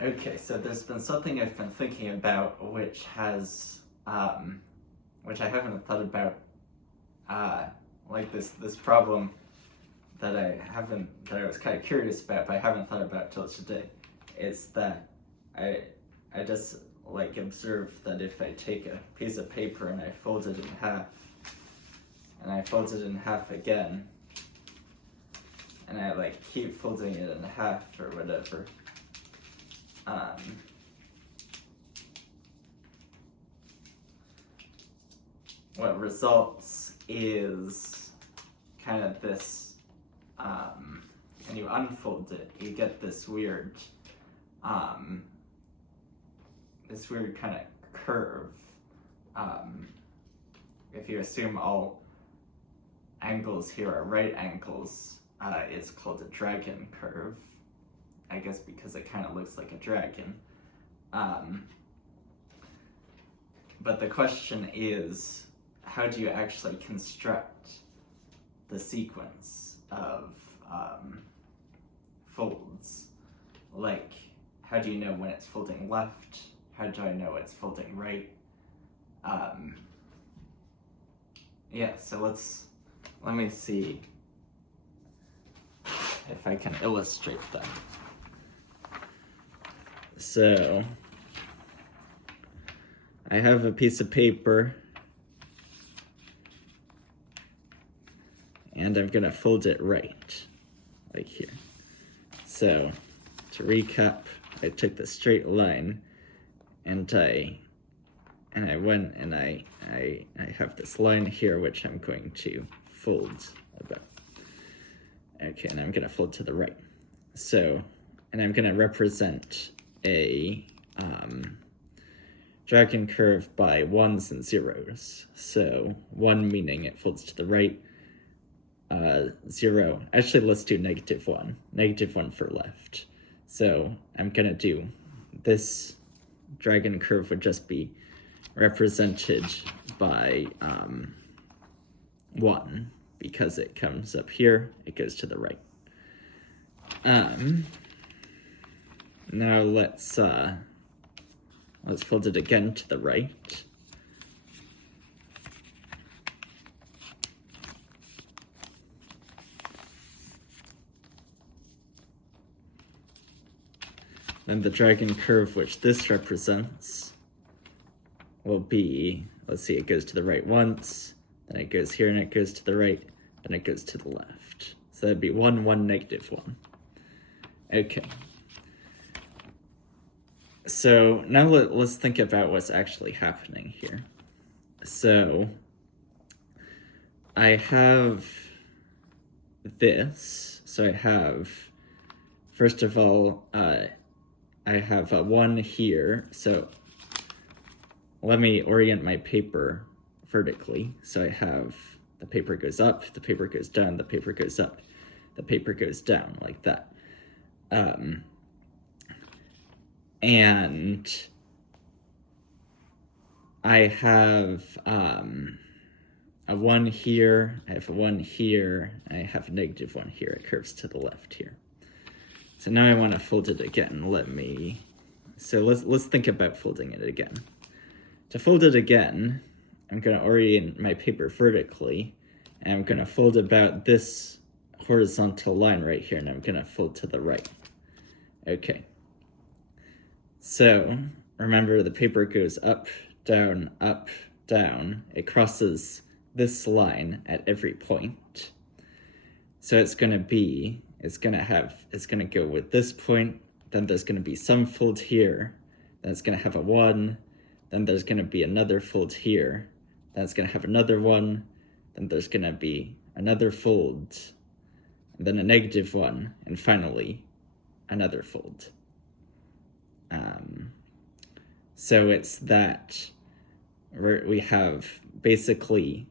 Okay, so there's been something I've been thinking about which I haven't thought about, like this problem that I was kind of curious about, but I haven't thought about till today. Is that I just like observe that if I take a piece of paper and I fold it in half, and I fold it in half again, and I like keep folding it in half or whatever, what results is kind of this, and you unfold it, you get this weird kind of curve. If you assume all angles here are right angles, it's called a dragon curve, I guess because it kind of looks like a dragon. But the question is, how do you actually construct the sequence of folds? Like, how do you know when it's folding left? How do I know it's folding right? Yeah, so let me see if I can illustrate that. So, I have a piece of paper, and I'm gonna fold it right, like here. So, to recap, I took the straight line, and I went and I have this line here which I'm going to fold about. Okay, and I'm gonna fold to the right. So, and I'm gonna represent a dragon curve by ones and zeros. So 1 meaning it folds to the right, 0, actually let's do -1, -1 for left. So I'm gonna do this dragon curve would just be represented by 1, because it comes up here, it goes to the right. Now let's fold it again to the right. Then the dragon curve which this represents will be, let's see, it goes to the right once, then it goes here and it goes to the right, then it goes to the left. So that'd be 1, 1, -1. Okay. So now let's think about what's actually happening here. So I have this. So I have, first of all, I have a 1 here. So let me orient my paper vertically. So I have the paper goes up, the paper goes down, the paper goes up, the paper goes down, like that. And I have a 1 here, I have a 1 here, I have a -1 here. It curves to the left here. So now I want to fold it again. So let's think about folding it again. To fold it again, I'm going to orient my paper vertically, and I'm going to fold about this horizontal line right here, and I'm going to fold to the right. Okay. So, remember the paper goes up, down, it crosses this line at every point. So it's going to go with this point, then there's going to be some fold here, then it's going to have a 1, then there's going to be another fold here, then it's going to have another 1, then there's going to be another fold, and then a -1, and finally another fold. So it's that we have basically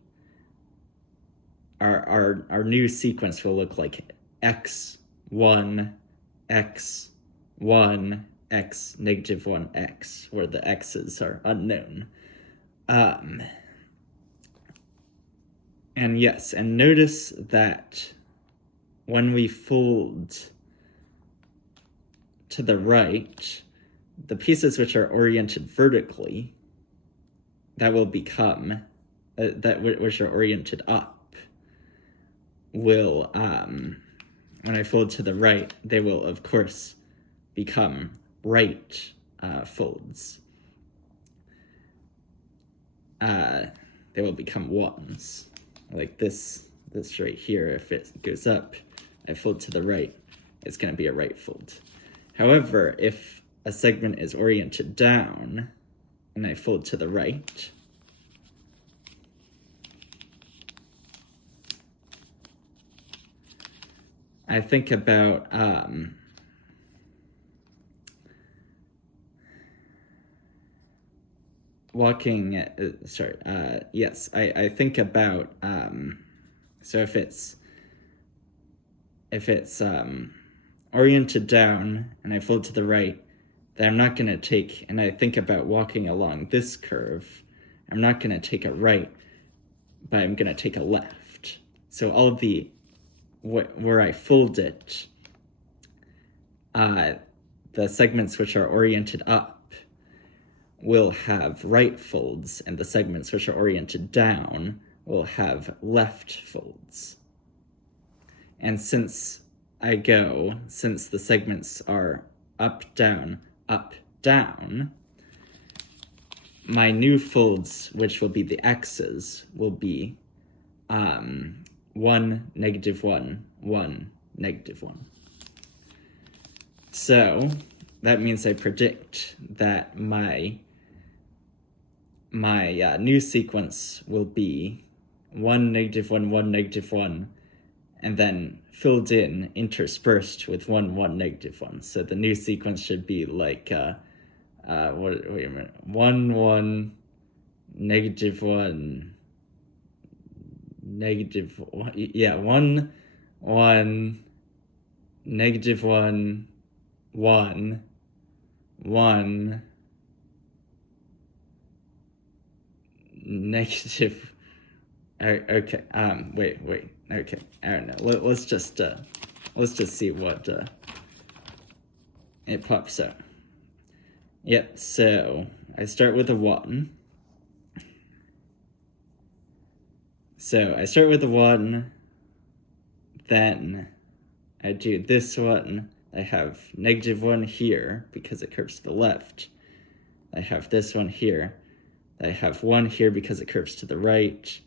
our new sequence will look like x1, x1, x, -1, x, where the x's are unknown. And yes, and notice that when we fold to the right, the pieces which are oriented vertically, that will become, which are oriented up, will, when I fold to the right, they will, of course, become right folds. They will become ones. Like this right here, if it goes up, I fold to the right, it's going to be a right fold. However, if a segment is oriented down, and I fold to the right, I think about walking, yes, I think about, so if it's oriented down and I fold to the right, then I'm not going to take, and I think about walking along this curve, I'm not going to take a right, but I'm going to take a left. So all of the, where I fold it, the segments which are oriented up will have right folds, and the segments which are oriented down will have left folds. And since the segments are up, down, my new folds, which will be the x's, will be 1, -1, 1, -1. So that means I predict that my new sequence will be 1, -1, 1, -1, and then filled in, interspersed with 1, 1, -1. So the new sequence should be like, wait a minute, 1, 1, -1, -1, yeah, 1, 1, -1, 1, 1, negative. Okay. Wait. Okay. I don't know. Let's just see what it pops out. Yep. So I start with a 1. So I start with a 1. Then I do this one. I have -1 here because it curves to the left. I have this one here. I have 1 here because it curves to the right.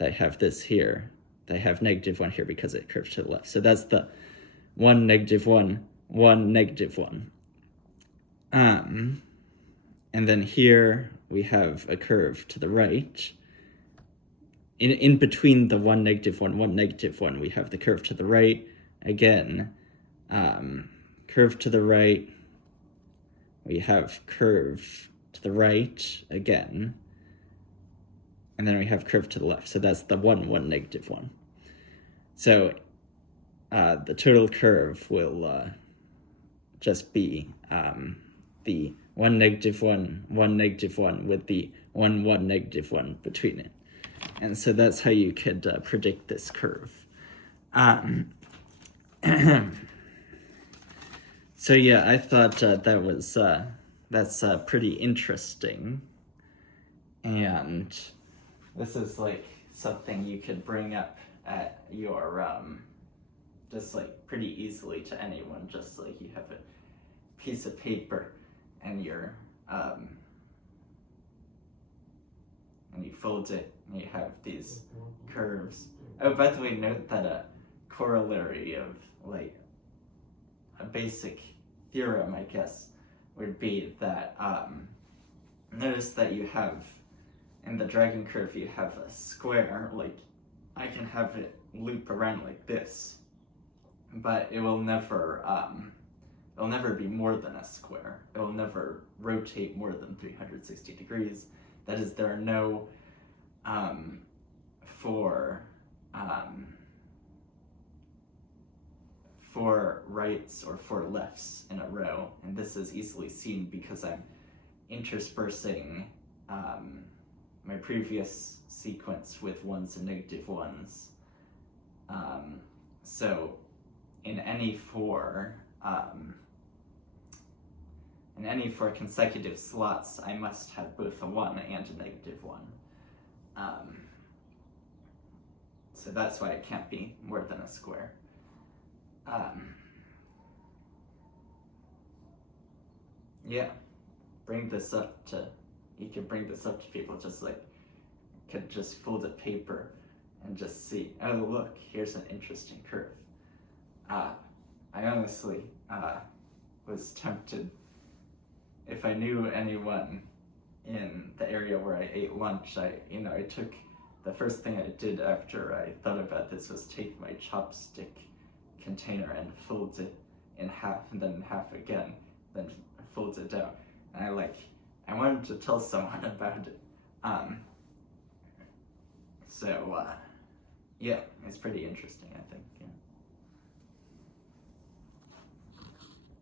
I have this here. I have -1 here because it curves to the left. So that's the 1, -1, 1, -1. And then here we have a curve to the right. In between the 1, -1, 1, -1, we have the curve to the right. Again, curve to the right. We have curve to the right again. And then we have curve to the left. So that's the 1, 1, -1. So the total curve will just be the 1, -1, 1, -1 with the 1, 1, -1 between it. And so that's how you could predict this curve. So yeah, I thought that's pretty interesting. And this is like something you could bring up at your, just like pretty easily to anyone, just like you have a piece of paper and you're, and you fold it and you have these curves. Oh, by the way, note that a corollary of like a basic theorem, I guess, would be that, notice that you have, in the dragon curve, you have a square, like, I can have it loop around like this, but it will never be more than a square. It will never rotate more than 360 degrees. That is, there are no, four rights or 4 lefts in a row, and this is easily seen because I'm interspersing my previous sequence with 1s and -1s. So in any 4 in any 4 consecutive slots, I must have both a 1 and a -1. So that's why it can't be more than a square. Yeah, bring this up to, you can bring this up to people, just like, could just fold a paper and just see, oh look, here's an interesting curve. I honestly was tempted, if I knew anyone in the area where I ate lunch, I took, the first thing I did after I thought about this was take my chopstick container and fold it in half, and then in half again, then fold it down. And I wanted to tell someone about it. Yeah, it's pretty interesting, I think. Yeah.